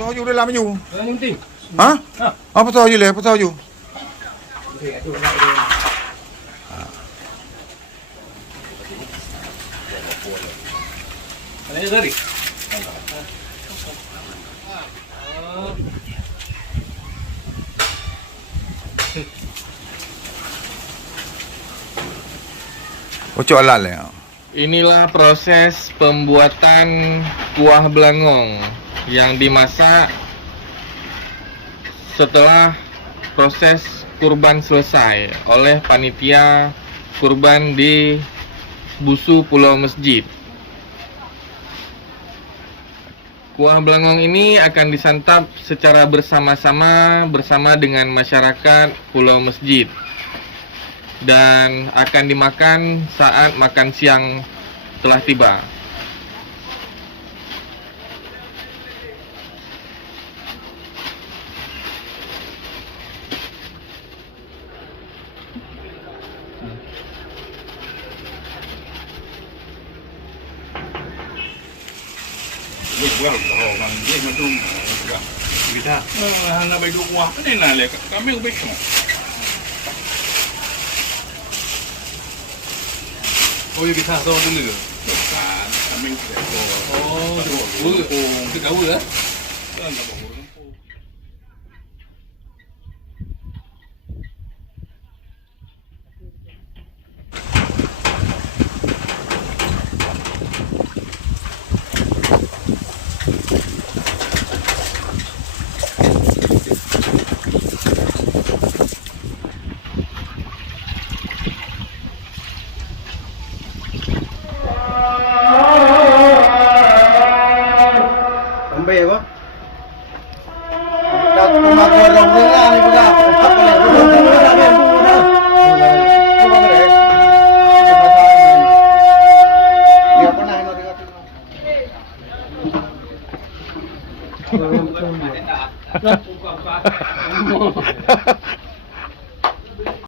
sahaja dalam maju. Yang penting. Ha? Apa sahaja le? Apa sahaja? Ini tadi. Ocok halal le. Inilah proses pembuatan kuah belangong yang dimasak setelah proses kurban selesai oleh panitia kurban di Busu Pulau Masjid. Kuah belangong ini akan disantap secara bersama-sama bersama dengan masyarakat Pulau Masjid dan akan dimakan saat makan siang telah tiba. Well, orang dia macam kita nak bagi kuah ni nak le kami ubek. Oh, ya kita tahu dulu. Bukan, kami Oh, itu kau lah. kan tak boleh. Sampai apa? Dah rumah gua orang lah ni pula. Tak boleh. Dah ada bu dah. Cuba boleh. Dia pernah nak dengar tu.